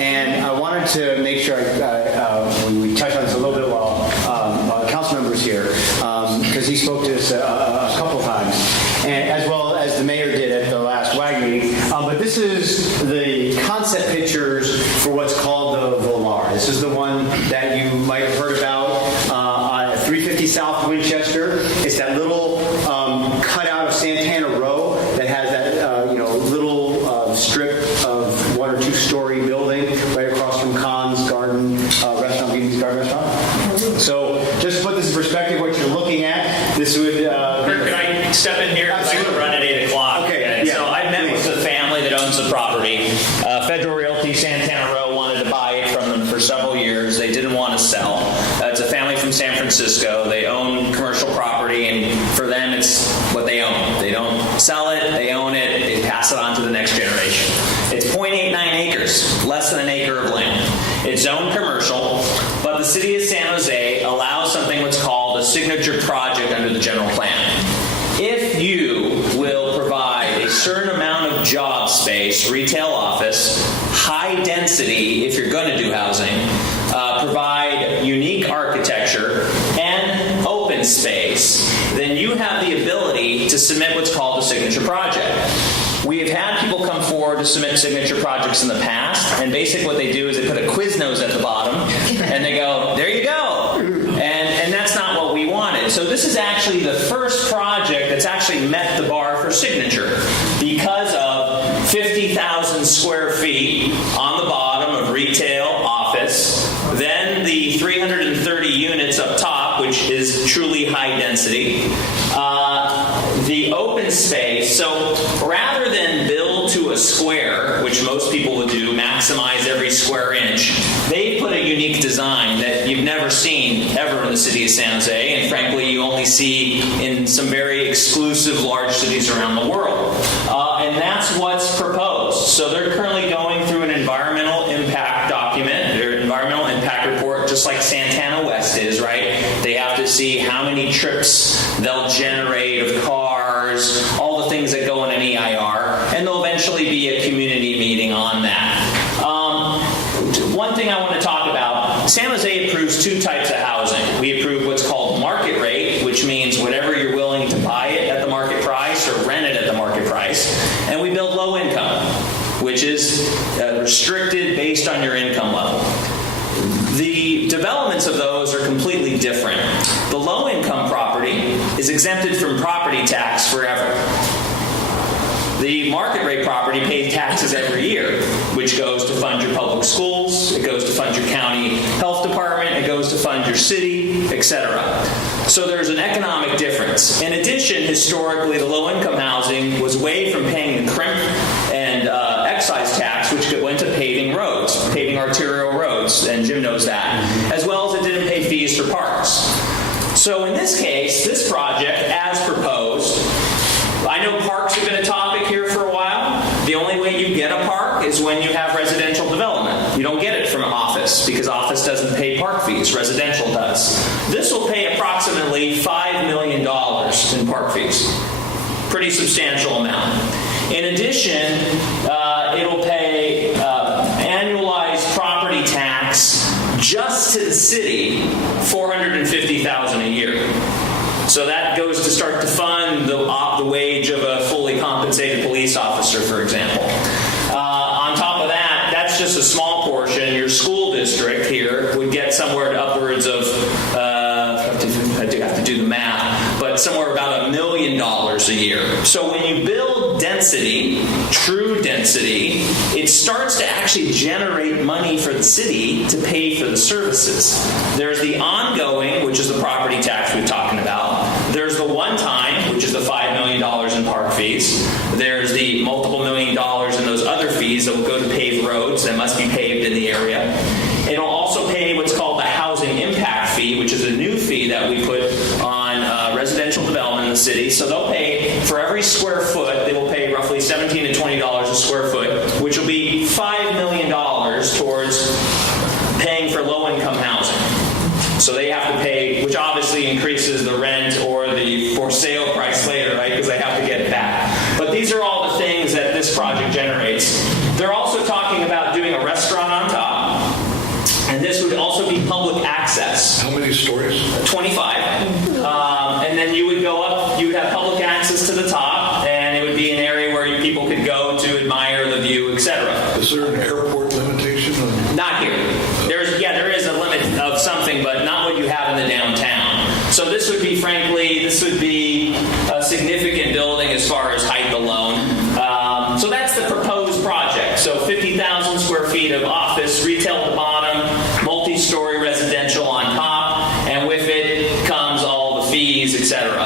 And I wanted to make sure we touch on this a little bit while the council member's here, because he spoke to us a couple times, and as well as the mayor did at the last WAG meeting. But this is the concept pictures for what's called the Volar. This is the one that you might have heard about on 350 South Winchester. It's that little cutout of Santana Row that has that little strip of 1 or 2 story building right across from Khan's Garden Restaurant, Beanie's Garden Restaurant. So just to put this in perspective, what you're looking at, this would... Can I step in here? Because I have to run at 8 o'clock. Okay. So I met with the family that owns the property. Federal Realty Santana Row wanted to buy it from them for several years. They didn't want to sell. It's a family from San Francisco. They own commercial property, and for them, it's what they own. They don't sell it. They own it. They pass it on to the next generation. It's 0.89 acres, less than an acre of land. It's zoned commercial, but the city of San Jose allows something what's called a signature project under the general plan. If you will provide a certain amount of job space, retail office, high density if you're going to do housing, provide unique architecture, and open space, then you have the ability to submit what's called a signature project. We have had people come forward to submit signature projects in the past, and basically what they do is they put a Quiznos at the bottom, and they go, there you go. And that's not what we wanted. So this is actually the first project that's actually met the bar for signature because of 50,000 square feet on the bottom of retail office, then the 330 units up top, which is truly high density, the open space. So rather than build to a square, which most people would do, maximize every square inch, they put a unique design that you've never seen ever in the city of San Jose, and frankly you only see in some very exclusive large cities around the world. And that's what's proposed. So they're currently going through an environmental impact document, their environmental impact report, just like Santana West is, right? They have to see how many trips they'll generate of cars, all the things that go in an EIR, and there'll eventually be a community meeting on that. One thing I want to talk about, San Jose approves 2 types of housing. We approve what's called market rate, which means whatever you're willing to buy it at the market price or rent it at the market price. And we build low income, which is restricted based on your income level. The developments of those are completely different. The low income property is exempted from property tax forever. The market rate property pays taxes every year, which goes to fund your public schools, it goes to fund your county health department, it goes to fund your city, etc. So there's an economic difference. In addition, historically, the low-income housing was waived from paying the crimp and excise tax, which went to paving roads, paving arterial roads, and Jim knows that, as well as it didn't pay fees for parks. So in this case, this project, as proposed, I know parks have been a topic here for a while. The only way you get a park is when you have residential development. You don't get it from office because office doesn't pay park fees. Residential does. This will pay approximately $5 million in park fees. Pretty substantial amount. In addition, it'll pay annualized property tax just to the city, $450,000 a year. So that goes to start to fund the wage of a fully compensated police officer, for example. On top of that, that's just a small portion. Your school district here would get somewhere upwards of, I do have to do the math, but somewhere about $1 million a year. So when you build density, true density, it starts to actually generate money for the city to pay for the services. There's the ongoing, which is the property tax we're talking about. There's the one-time, which is the $5 million in park fees. There's the multiple $1 million in those other fees that will go to pave roads that must be paved in the area. It'll also pay what's called the housing impact fee, which is a new fee that we put on residential development in the city. So they'll pay, for every square foot, they will pay roughly $17 to $20 a square foot, which will be $5 million towards paying for low-income housing. So they have to pay, which obviously increases the rent or the for sale price later, right? Because they have to get it back. But these are all the things that this project generates. They're also talking about doing a restaurant on top. 25. And then you would go up, you would have public access to the top, and it would be an area where people could go to admire the view, etc. Is there an airport limitation? Not here. There is a limit of something, but not what you have in the downtown. So this would be, frankly, a significant building as far as height alone. So that's the proposed project. So 50,000 square feet of office, retail at the bottom, multi-story residential on top, and with it comes all the fees, etc.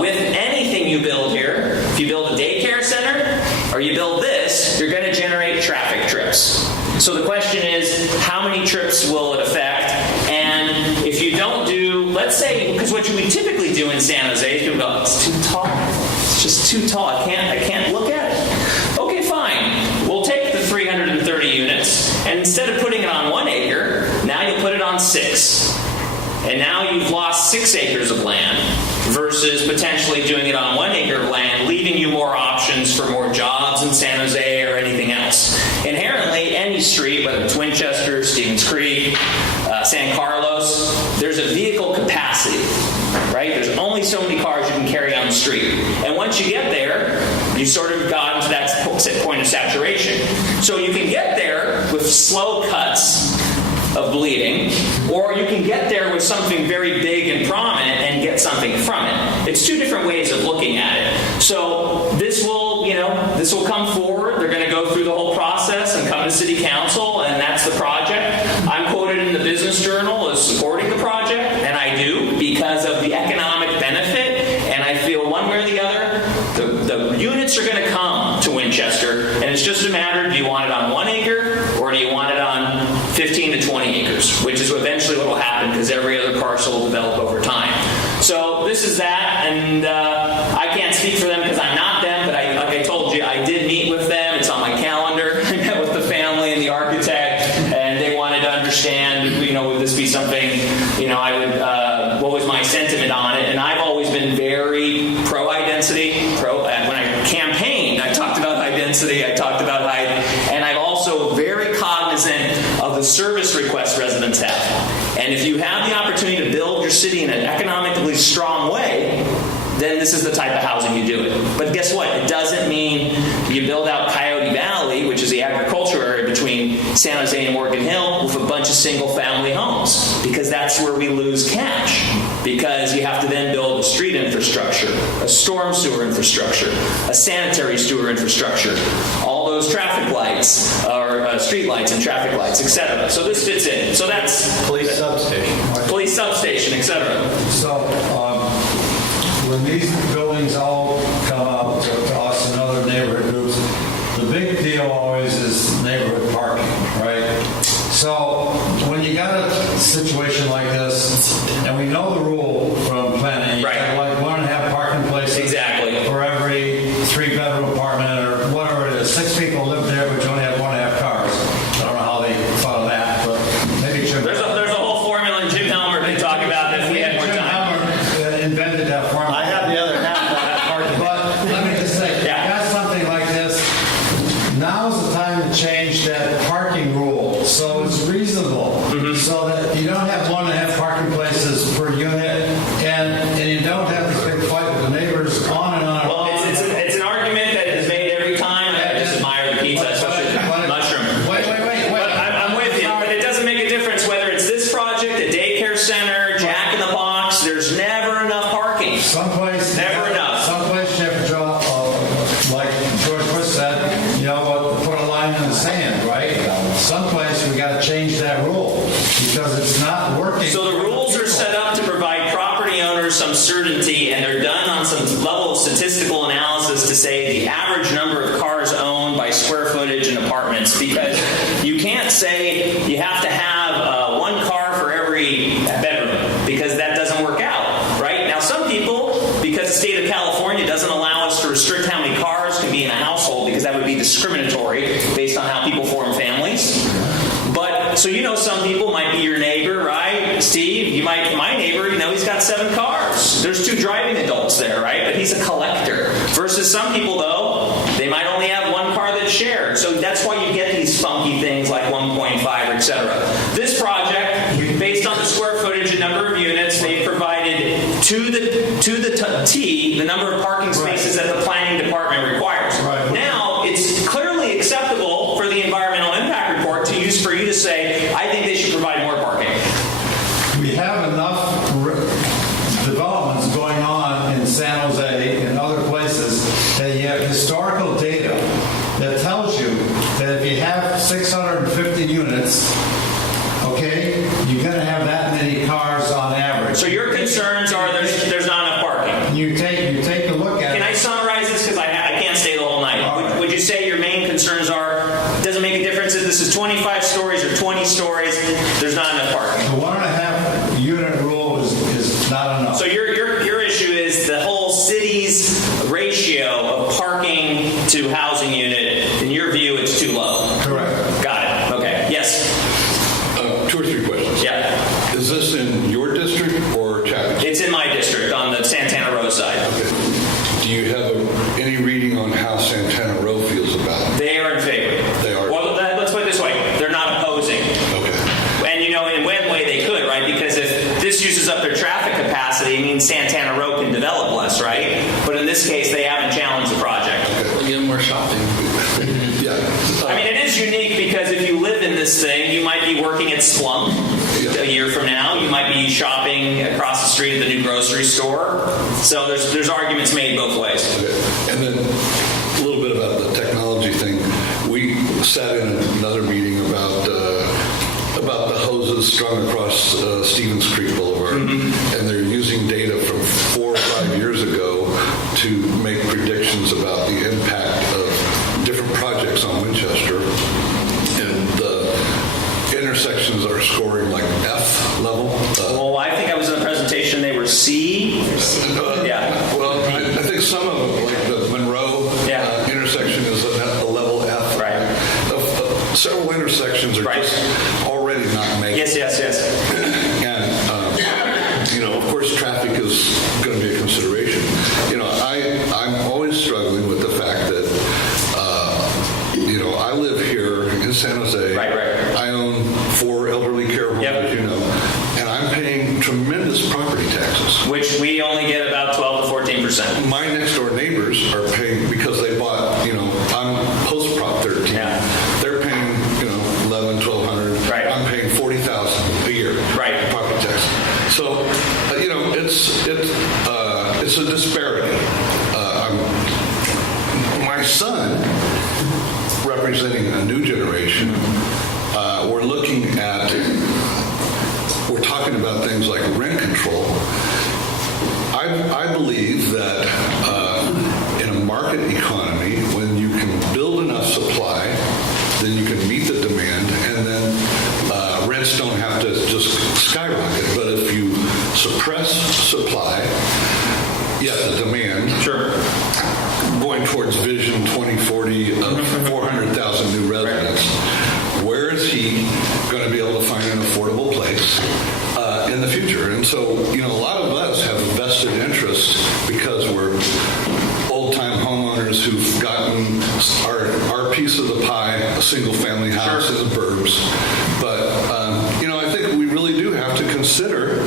With anything you build here, if you build a daycare center or you build this, you're going to generate traffic trips. So the question is, how many trips will it affect? And if you don't do, let's say, because what we typically do in San Jose is people go, it's too tall. It's just too tall. I can't look at it. Okay, fine. We'll take the 330 units, and instead of putting it on 1 acre, now you put it on 6. And now you've lost 6 acres of land versus potentially doing it on 1 acre of land, leaving you more options for more jobs in San Jose or anything else. Inherently, any street, whether it's Winchester, Stevens Creek, San Carlos, there's a vehicle capacity, right? There's only so many cars you can carry on the street. And once you get there, you sort of got to that point of saturation. So you can get there with slow cuts of bleeding, or you can get there with something very big and prominent and get something from it. It's two different ways of looking at it. So this will come forward. They're going to go through the whole process and come to City Council, and that's the project. I'm quoted in the Business Journal as supporting the project, and I do because of the economic benefit, and I feel one way or the other, the units are going to come to Winchester, and it's just a matter, do you want it on 1 acre, or do you want it on 15 to 20 acres, which is eventually what will happen because every other parcel will develop over time. So this is that, and I can't speak for them because I'm not them, but like I told you, I did meet with them. It's on my calendar. I met with the family and the architect, and they wanted to understand, would this be something, I would, what was my sentiment on it? And I've always been very pro-high-density. When I campaigned, I talked about high-density, I talked about height, and I'm also very cognizant of the service requests residents have. And if you have the opportunity to build your city in an economically strong way, then this is the type of housing you do it. But guess what? It doesn't mean you build out Coyote Valley, which is the agricultural area between San Jose and Morgan Hill, with a bunch of single-family homes, because that's where we lose cash. Because you have to then build a street infrastructure, a storm sewer infrastructure, a sanitary sewer infrastructure, all those traffic lights, or street lights and traffic lights, etc. So this fits in. So that's Police substation, etc. So when these buildings all come up to us and other neighborhood groups, the big deal always is neighborhood parking, right? So when you got a situation like this, and we know the rule from planning, you Right. got like 1.5 parking places Exactly. for every 3-bedroom apartment or whatever it is. 6 people live there, but you only have 1.5 cars. I don't know how they thought of that, but maybe Jim. There's a whole formula in Jim Helmer to talk about if we had more Jim time. Helmer invented that formula. I have the other half of that parking. But let me just say, Yeah. got something like this, now's the time to change that parking rule so it's reasonable, so that you don't have 1.5 parking places per unit, and you don't have this big fight with the neighbors on and on. Well, it's an argument that is made every time. I just admire the pizza, especially the mushroom. Wait. But I'm with you. But it doesn't make a difference whether it's this project, a daycare center, Jack in the Box. There's never enough parking. Someplace, Never enough. Someplace you have to draw, like George Bush said, put a line in the sand, right? Someplace we got to change that rule because it's not working. So the rules are set up to provide property owners some certainty, and they're done on some level of statistical analysis to say the average number of cars owned by square footage in apartments, because you can't say you have to have 1 car for every bedroom, because that doesn't work out, right? Now some people, because the state of California doesn't allow us to restrict how many cars can be in a household, because that would be discriminatory based on how people form families. But, so some people might be your neighbor, right? Steve, my neighbor, he's got 7 cars. There's 2 driving adults there, right? But he's a collector. Versus some people, though, they might only have 1 car that's shared. So that's why you get these funky things like 1.5, etc. This project, based on the square footage and number of units, they provide to the T the number of parking spaces that the planning department requires. Right. Now, it's clearly acceptable for the environmental impact report to use for you to say, I think they should provide more parking. We have enough developments going on in San Jose and other places that you have historical data that tells you that if you have 650 units, okay, you're going to have that many cars on average. So your concerns are there's not enough parking. You take a look at Can I summarize this? Because I can't stay the whole night. All right. Would you say your main concerns are, does it make a difference if this is 25 stories or 20 stories, there's not enough parking? the 1.5 unit rule is not enough. So your issue is the whole city's ratio of parking to housing unit, in your view, it's too low. Correct. Got it. Okay. Yes. 2 or 3 questions. Yeah. Is this in your district or Chapman's? It's in my district on the Santana Row side. Okay. Do you have any reading on how Santana Row feels about it? They are in favor. They are. Well, let's put it this way. They're not opposing. Okay. And, in one way they could, right? Because if this uses up their traffic capacity, it means Santana Row can develop less, right? But in this case, they haven't challenged the project. We'll get more shopping. Yeah. I mean, it is unique because if you live in this thing, you might be working at Splunk a year from now. You might be shopping across the street at the new grocery store. So there's arguments made both ways. Okay. And then a little bit about the technology thing. We sat in another meeting about the hoses strung across Stevens Creek Boulevard, and they're using data from 4 or 5 years ago to make predictions about the impact of different projects on Winchester. And the intersections are scoring like F level. Well, I think I was in the presentation. They were C. Yeah. Well, I think some of them, like the Monroe intersection, is a level F. Right. Several intersections are just already not making. Yes. And of course, traffic is going to be a consideration. I'm always struggling with the fact that I live here in San Jose. Right. I own 4 elderly care homes, as you know, and I'm paying tremendous property taxes. Which we only get about 12 to 14%. My next door neighbors are paying because they bought. I'm post Prop 13. Yeah. They're paying 11, 1,200. Right. I'm paying 40,000 a year. Right. Property tax. So it's a disparity. My son, representing a new generation, we're talking about things like rent control. I believe that in a market economy, when you can build enough supply, then you can meet the demand, and then rents don't have to just skyrocket. But if you suppress supply, yet the demand, going towards Vision 2040 of 400,000 new residents, where is he going to be able to find an affordable place in the future? And so, a lot of us have a vested interest because we're old-time homeowners who've gotten our piece of the pie, a single-family house in the burbs. But, I think we really do have to consider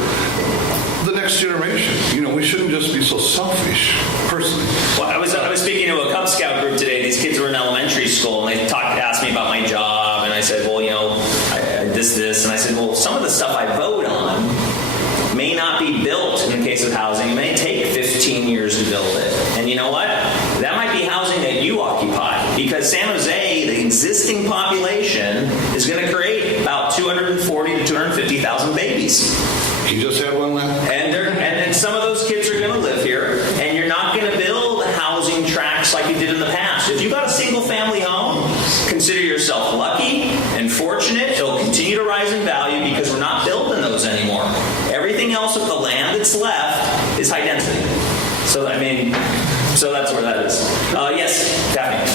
the next generation. We shouldn't just be so selfish, personally. Well, I was speaking to a Cub Scout group today. These kids were in elementary school, and they asked me about my job, and I said, well, this, and I said, well, some of the stuff I vote on may not be built in the case of housing. It may take 15 years to build it. And you know what? That might be housing that you occupy, because San Jose, the existing population, is going to create about 240 to 250,000 babies. You just had one left? And some of those kids are going to live here, and you're not going to build housing tracts like you did in the past. If you got a single-family home, consider yourself lucky and fortunate. It'll continue to rise in value because we're not building those anymore. Everything else of the land that's left is high density. So that's where that is. Yes, Daphne.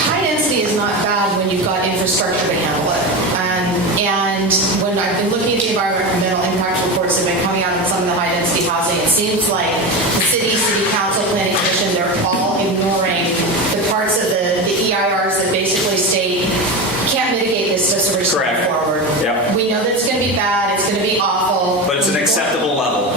High density is not bad when you've got infrastructure to handle it. And when I've been looking at the environmental impact reports that have been coming out on some of the high density housing, it seems like the city council, planning commission, they're all ignoring the parts of the EIRs that basically state can't mitigate this just so we're going forward. Yep. We know that it's going to be bad, it's going to be awful. But it's an acceptable level.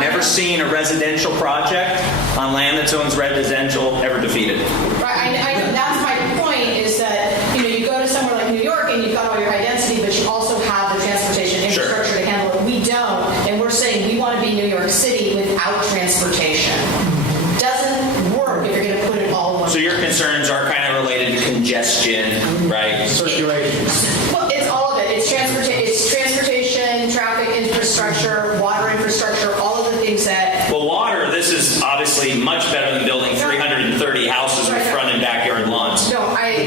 never seen a residential project on land that's owned residential ever defeated. Right, that's my point, is that, you go to somewhere like New York and you've got all your high density, but you also have the transportation infrastructure to handle it. We don't, and we're saying we want to be New York City without transportation. Doesn't work if you're going to put it all in one. So your concerns are kind of related to congestion, right? Circulation. Well, it's all of it. It's transportation, traffic infrastructure, water infrastructure, all of the things that. Well, water, this is obviously much better than building 330 houses with front and backyard lawns. No, I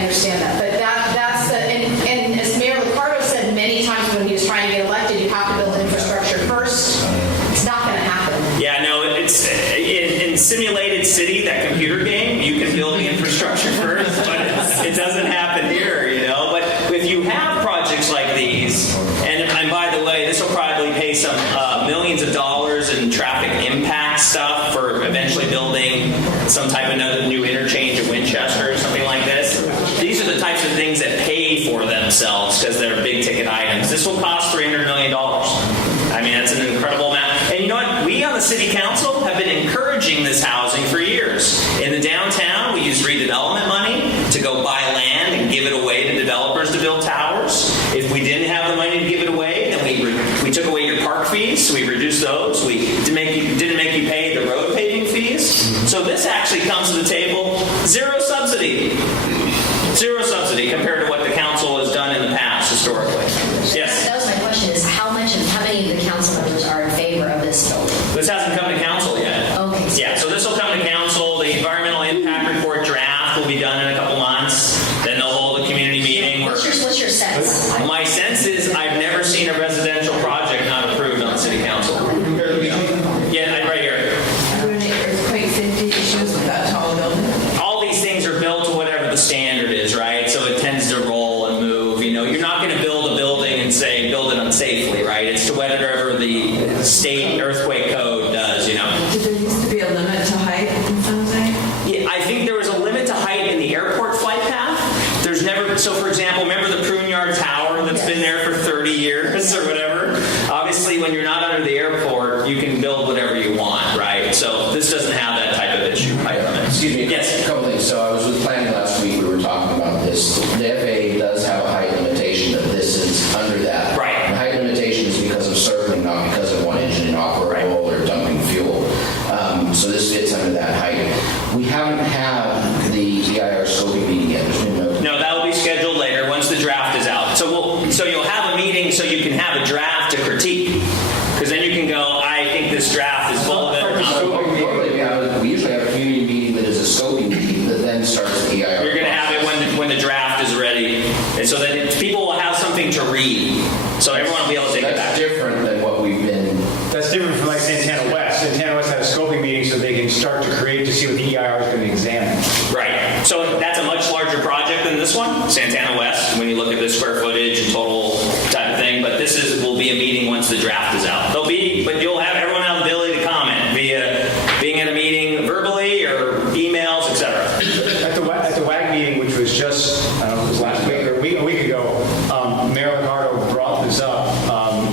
understand that, but that's the, and as Mayor Ricardo said many times when he was trying to get elected, you have to build infrastructure first. It's not going to happen. Yeah, no, it's in Simulated City, that computer game, you can build the infrastructure first, but it doesn't happen here, But if you have projects like these, and by the way, this will probably pay some millions of dollars in traffic impact stuff for eventually building some type of another new interchange at Winchester or something like this. These are the types of things that pay for themselves because they're big ticket items. This will cost $300 million. I mean, that's an incredible amount. And you know what? We on the city council have been encouraging this housing for years. In the downtown, we use redevelopment money to go buy land and give it away to developers to build towers. If we didn't have the money to give it away, then we took away your park fees, so we reduced those. We didn't make you pay the road paving fees. So this actually comes to the table, zero subsidy. Zero subsidy compared to what the council has done in the past historically. Yes? That was my question, is how many of the council members are in favor of this building? This hasn't come to council yet. Okay. Yeah, so this will come to council. The environmental impact report draft will be done in a couple months. Then they'll hold a community meeting. What's your sense? My sense is I've never seen a residential project not approved on city council. Yeah, right here. Earthquake safety issues with that tall building? All these things are built to whatever the standard is, right? So it tends to roll and move. You're not going to build a building and say build it unsafely, right? It's to whatever the state earthquake code does, Did there used to be a limit to height in San Jose? Yeah, I think there was a limit to height in the airport flight path. There's never, so for example, remember the Pruneyard Tower that's been there for 30 years or whatever? Obviously, when you're not under the airport, you can build whatever you want, right? So this doesn't have that type of issue, height limit. Excuse me, Yes. a couple things. So I was with planning last week, we were talking about this. The FAA does have a height limitation, but this is under that. Right. The height limitation is because of circling, not because of one engine inoperable or dumping fuel. So this fits under that height. We haven't had the EIR scoping meeting yet. There's been No, that will be scheduled later once the draft is out. So you'll have a meeting so you can have a draft to critique. Because then you can go, I think this draft is full of it or not. Normally we usually have a community meeting that is a scoping meeting that then starts the EIR. You're going to have it when the draft is ready. And so then people will have something to read. So everyone will be able to take it back. That's different than what we've been. That's different from like Santana West. Santana West had a scoping meeting so they can start to create to see what the EIR is going to examine. Right. So that's a much larger project than this one, Santana West, when you look at the square footage and total type of thing. But this will be a meeting once the draft is out. But you'll have everyone have the ability to comment via being at a meeting verbally or emails, etc. At the WAC meeting, which was just, I don't know, it was last week or a week ago, Mayor Ricardo brought this up,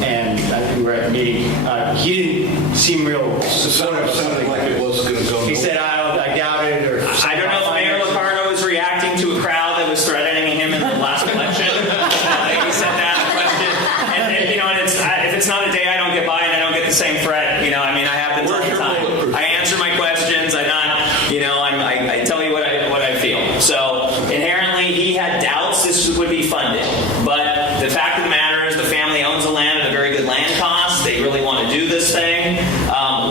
and I think we were at the meeting. He didn't seem real supportive of something like it was going to go. He said, I doubt it, or I don't know if Mayor Ricardo is reacting to a crowd that was threatening him in the last election. He said that question. And if it's not a day I don't get by and I don't get the same threat, I happens all the time. I answer my questions. I tell you what I feel. So inherently, he had doubts this would be funded. But the fact of the matter is the family owns the land at a very good land cost. They really want to do this thing.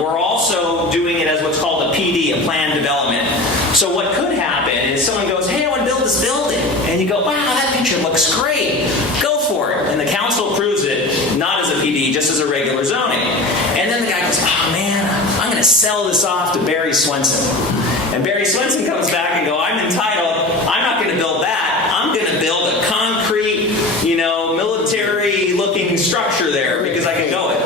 We're also doing it as what's called a PD, a planned development. So what could happen is someone goes, hey, I want to build this building. And you go, wow, that picture looks great. Go for it. And the council approves it, not as a PD, just as a regular zoning. And then the guy goes, oh, man, I'm going to sell this off to Barry Swenson. And Barry Swenson comes back and goes, I'm entitled. I'm not going to build that. I'm going to build a concrete, military-looking structure there because I can go it.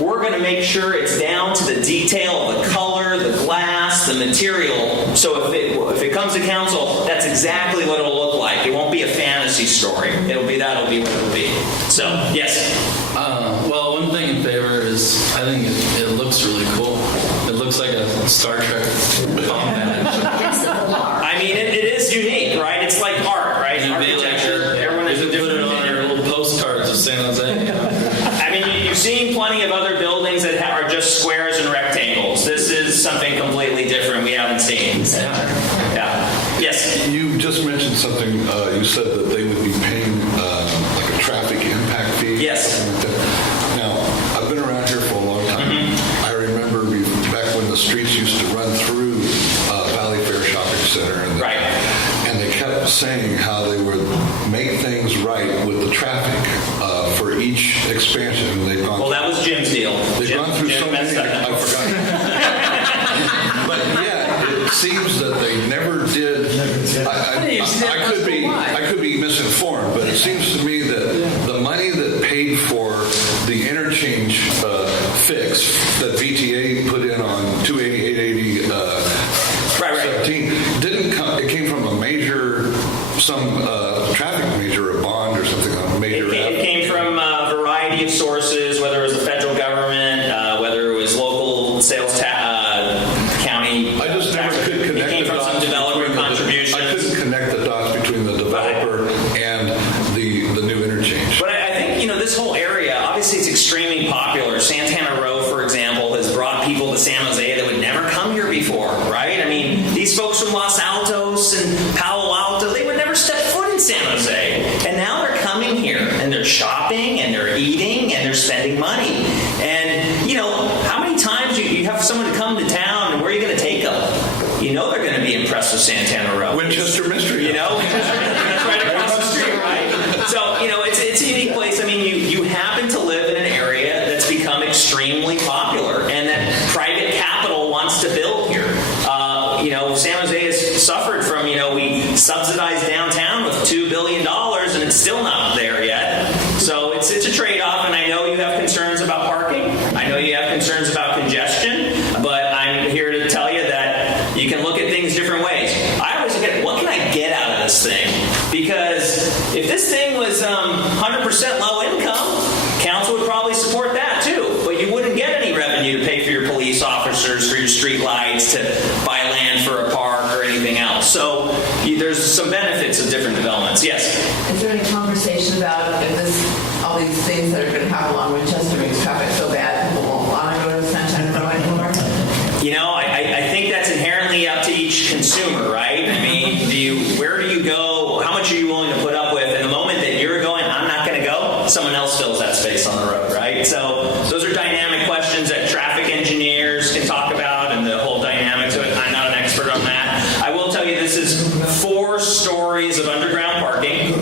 We're going to make sure it's down to the detail of the color, the glass, the material. So if it comes to council, that's exactly what it'll look like. It won't be a fantasy story. That'll be what it'll be. So, yes. Well, one thing in favor is I think looks really cool. It looks like a Star Trek combat. It's the Volar. I mean, it is unique, right? It's like art, right? Architecture. Everyone has a Put it different on your little postcards of San Jose. I mean, you've seen plenty of other buildings that are just squares and rectangles. This is something completely different we haven't seen. Yeah. Yes. You just mentioned something, you said that they would be paying like a traffic impact fee. Yes. Something like that. Now, I've been around here for a long time. I remember back when the streets used to run through Valley Fair Shopping Center. Right. And they kept saying how they would make things right with the traffic for each expansion. And they've gone Well, that was Jim's deal. They've gone through so many. I forgot. But yeah, it seems that they never did. I could be misinformed, but it seems to me that the money that paid for the interchange fix that VTA put in on 280, 880, 17 didn't come. It came from a major, some traffic major, a bond or something, a major. It came from a variety of sources, whether it was the federal government, whether it was local sales county. I just never could connect. It came from some developer contributions. I couldn't connect the dots between the developer and the new interchange. But I think, this whole area, obviously it's extremely popular. Santana Row, for example, has brought people to San Jose that would never come here before, right? I mean, these folks from Los Altos and Palo Alto, they would never step foot in San Jose. And now they're coming here, and they're shopping, and they're eating, and they're spending money. And, how many times you have someone to come to town, and where are you going to take them? They're going to be impressed with Santana Row. Winchester Mystery. That's right across the street, right? So, it's a unique place. I mean, you happen to live in an area that's become extremely popular and that private capital wants to build here. San Jose has suffered from, we subsidized downtown with $2 billion and it's still not there yet. So it's a trade-off, and I know you have concerns about parking. I know you have concerns about congestion, but I'm here to tell you that you can look at things different ways. I always look at, what can I get out of this thing? Because if this thing was 100% low income, council would probably support that too. But you wouldn't get any revenue to pay for your police officers, for your street lights, to buy land for a park or anything else. So there's some benefits of different developments. Yes? Is there any conversation about if all these things that are going to happen along Winchester makes traffic so bad people won't want to go to Santana Row anymore? I think that's inherently up to each consumer, right? I mean, where do you go? How much are you willing to put up with? And the moment that you're going, I'm not going to go, someone else fills that space on the road, right? So those are dynamic questions that traffic engineers can talk about, and the whole dynamics of it. I'm not an expert on that. I will tell you, this is 4 stories of underground parking.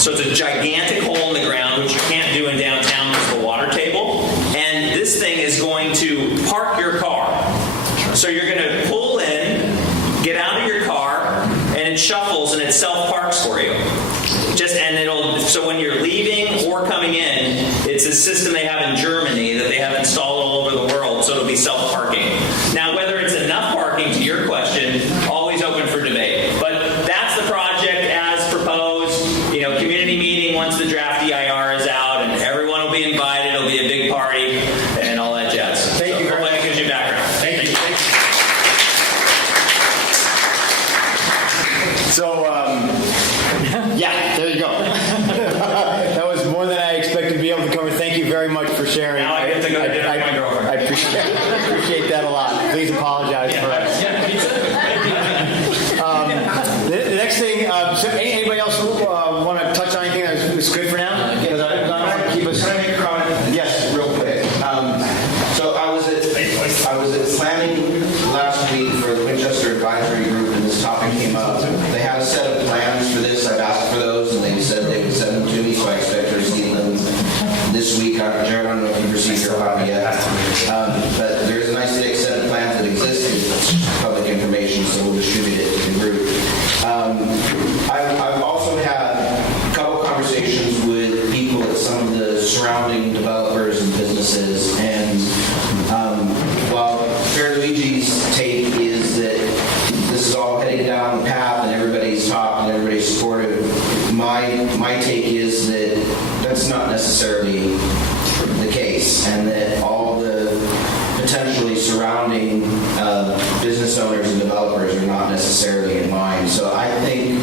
So it's a gigantic hole in the ground, which you can't do in downtown because of the water table. And this thing is going to park your car. So you're going to pull in, get out of your car, and it shuffles and it self-parks for you. So when you're leaving or coming in, it's a system they have in Germany that they have installed all over the world, so it'll be self-parking. Now, whether it's enough parking, to your question, always open for debate. But that's the project as proposed. Community meeting once the draft EIR is out, and everyone will be invited. It'll be a big party and all that jazz. Thank you very much. That gives you background. Thank you. So, yeah, there you go. That was more than I expected to be able to cover. Thank you very much for sharing. Now I get to go to dinner with my girlfriend. I appreciate that a lot. Please apologize for that. The next thing, so anybody else want to touch on anything that was good for now? Because I don't want to keep us. Can I make a comment? Yes. Real quick. So I was at planning last week for the Winchester Advisory Group, and this topic came up. They had a set of plans for this. I've asked for those, and they said they would send them to me, so I expect to receive them this week. Jared, I don't know if you've received your copy yet. But there's a nice big set of plans that exist. It's public information, so we'll distribute it to the group. I've also had a couple conversations with people at some of the surrounding developers and businesses, and while Pierluigi's take is that this is all heading down the path and everybody's talking potentially surrounding business owners and developers are not necessarily in mind. So I think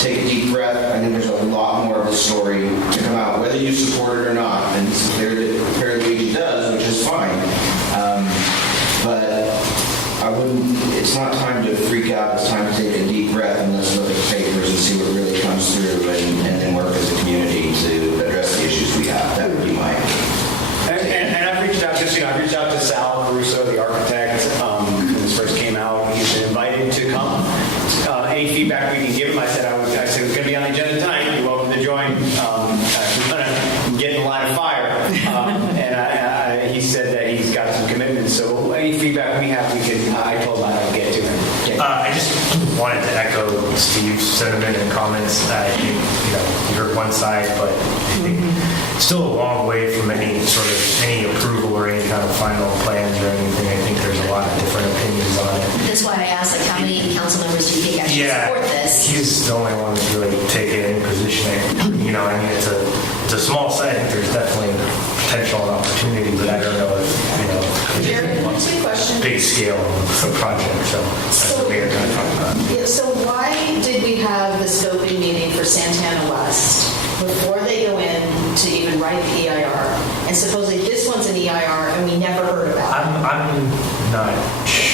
take a deep breath. I think there's a lot more of the story to come out, whether you support it or not. And it's clear that Pierluigi does, which is fine. But I wouldn't. It's not time to freak out. It's time to take a deep breath and let's look at the papers and see what really comes through, and then work as a community to address the issues we have. That would be my. And I've reached out, I've reached out to Sal Caruso, the architect, when this first came out. He's been invited to come. Any feedback we can give him, I said it's going to be on the agenda tonight. You're welcome to join. We're going to get in the line of fire. And he said that he's got some commitments. So any feedback we have, I told him I'd get to him. I just wanted to echo Steve's sentiment and comments. I think, you heard one side, but I think still a long way from any approval or any kind of final plans or anything. I think there's a lot of different opinions on it. That's why I asked, how many council members do you think actually support this? He's the only one that's really taken any positioning. It's a small site. I think there's definitely potential and opportunity, but I don't know if, Jared, what's your question? big scale of a project. So that's what we are going to talk about. Yeah, so why did we have the scoping meeting for Santana West before they go in to even write the EIR? And supposedly this one's an EIR and we never heard about it. I'm not.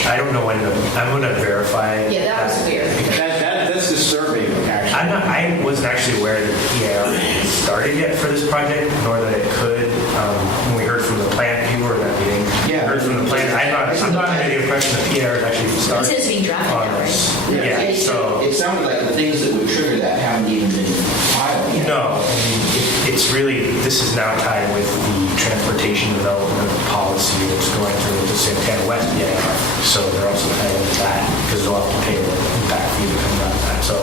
I don't know when. I'm going to verify. Yeah, that was weird. That's disturbing, actually. I wasn't actually aware that EIR started yet for this project, nor that it could. When we heard from the plant, you were in that meeting. Yeah. Heard from the plant. I'm not under the impression that EIR actually started. It says being drafted on now, this. right? Yeah. So It sounded like the things that would trigger that haven't even been filed yet. no, it's really, this is now tied with the transportation development policy that's going through the Santana West EIR. So they're also tied into that because they'll have to pay the impact fee that comes out of that. So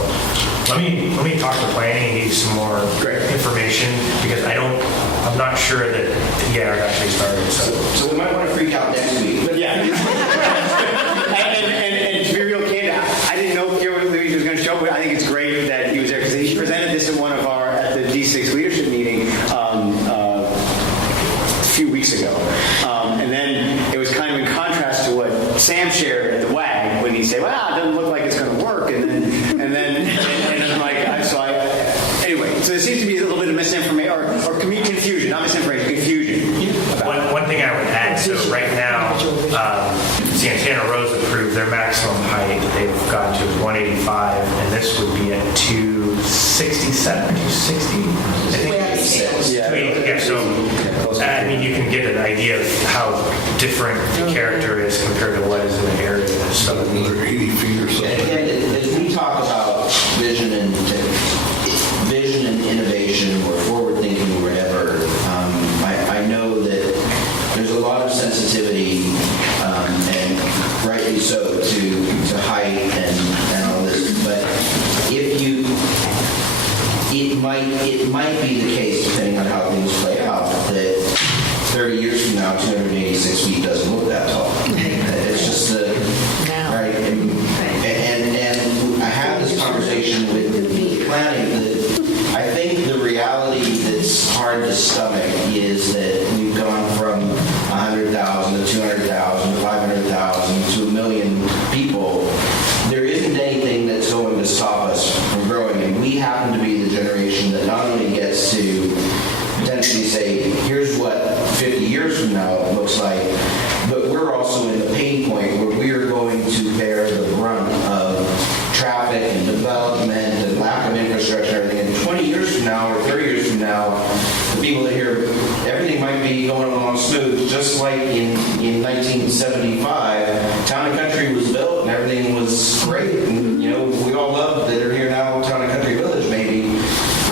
let me talk to planning and give you some more information because I'm not sure that the EIR actually started. So we might want to freak out next week. But yeah. and to be real candid, I didn't know Pierluigi was going to show up, but I think it's great that he was there because he presented this at at the D6 leadership meeting a few weeks ago. And then it was kind of in contrast to what Sam shared at the WAG when he said, well, it doesn't look like it's going to work. And then I'm like, anyway, so there seems to be a little bit of misinformation or confusion, not misinformation, confusion. One thing I would add, so right now, Santana Rose approved their maximum height that they've gotten to is 185, and this would be at 267, 260? Yeah, so I mean, you can get an idea of how different the character is compared to what is in the area. So Another 80 feet or something. Again, as we talk about vision and innovation or forward thinking or whatever, I know that there's a lot of sensitivity and rightly so to height and all this. But it might be the case, depending on how things play out, that 30 years from now, 286 feet doesn't look that tall. It's just right. And I had this conversation with the planning that I think the reality that's hard to stomach is that we've gone from 100,000 to 200,000 to 500,000 to 1 million people. There isn't anything that's going to stop us from growing, and we happen to be the generation that not only gets to potentially say, here's what 50 years from now it looks like, but we're also in the pain point where we are going to bear the brunt of traffic and development and lack of infrastructure and everything. And 20 years from now or 30 years from now, the people that hear everything might be going along smooth, just like in 1975, Town and Country was built and everything was great. And, we all love that they're here now, Town and Country Village maybe.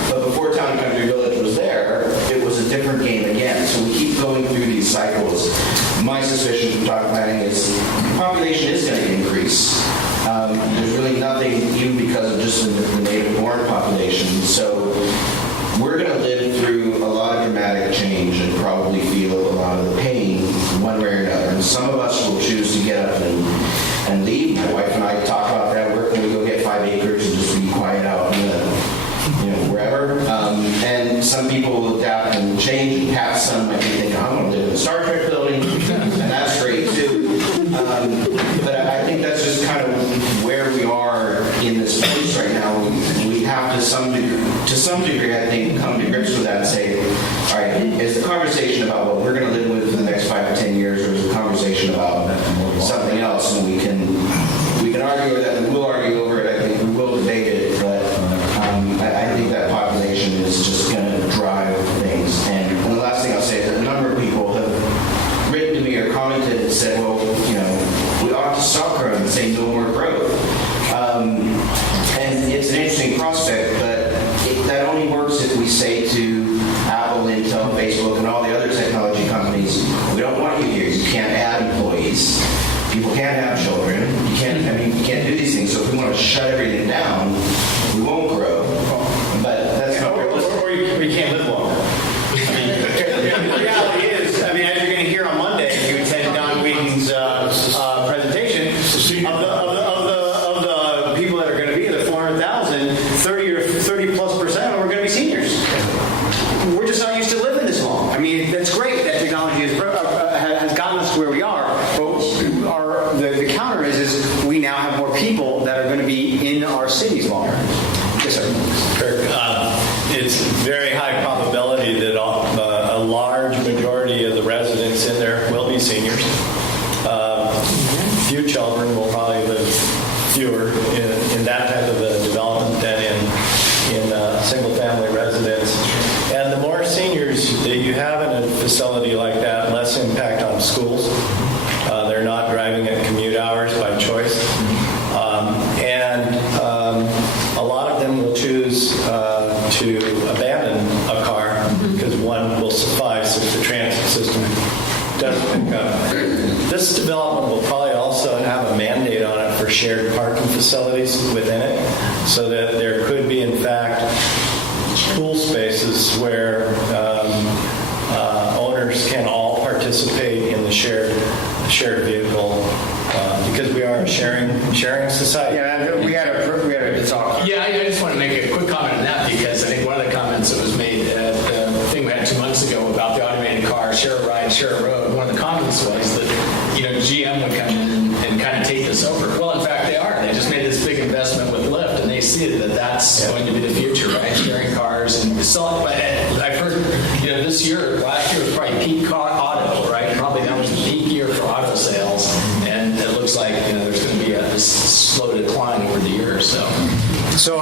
But before Town and Country Village was there, it was a different game again. So we keep going through these cycles. My suspicion from talk planning is the population is going to increase. There's really nothing, even because of just the native-born population. So we're going to live through a lot of dramatic change and probably feel a lot of the pain one way or another. And some of us will choose to get up and leave. My wife and I talk about that. Where can we go get 5 acres and just be quiet out in the, wherever? And some people will adapt and change. And Pat's son might be thinking, I'm going to live in a Star Trek building. 10 years, there was a conversation about something else, and we can argue over that, and we'll argue over it. I think we will debate it, but I think that population is just going to drive things. And the last thing I'll say is that a number of people have written to me or commented and said, well, we ought to stop growth and say no more growth. And it's an interesting prospect, but that only works if we say to Apple, Intel, Facebook, and all the other technology companies, we don't want you here. You can't add employees. People can't have children. You can't do these things. So if we want to shut everything down, we won't grow. But that's not realistic. Or you can't live longer. The reality is, as you're going to hear on Monday, if you attend Don Wheaton's presentation, of the people that are going to be, the 400,000, 30 plus percent are going to be seniors. We're just not used to living this long. That's great that technology has gotten us to where we are, but the counter is we now have more people that are going to be in our cities longer. Yes, sir. Kirk, it's very high probability that a large majority of the residents in there will be seniors. Few children will probably live fewer in that type of a development than in single-family residence. And the more seniors that you have in a facility like that, less impact on schools. They're not driving at commute hours by choice. And a lot of them will choose to abandon a car because one will suffice if the transit system doesn't pick up. This development will probably also have a mandate on it for shared parking facilities within it, so that there could be, in fact, pool spaces where owners can all participate in the shared vehicle, because we are a sharing society. Yeah, we had a talk. Yeah, I just want to make a quick comment on that, because I think one of the comments that was made at the thing we had 2 months ago about the automated car, share a ride, share a road, one of the comments was that, GM would come in and kind of take this over. Well, in fact, they are. They just made this big investment with Lyft, and they see that that's going to be the future, right? Sharing cars and selling. But I've heard, last year was probably peak auto, right? Probably that was the peak year for auto sales, and it looks like there's going to be this slow decline over the years. So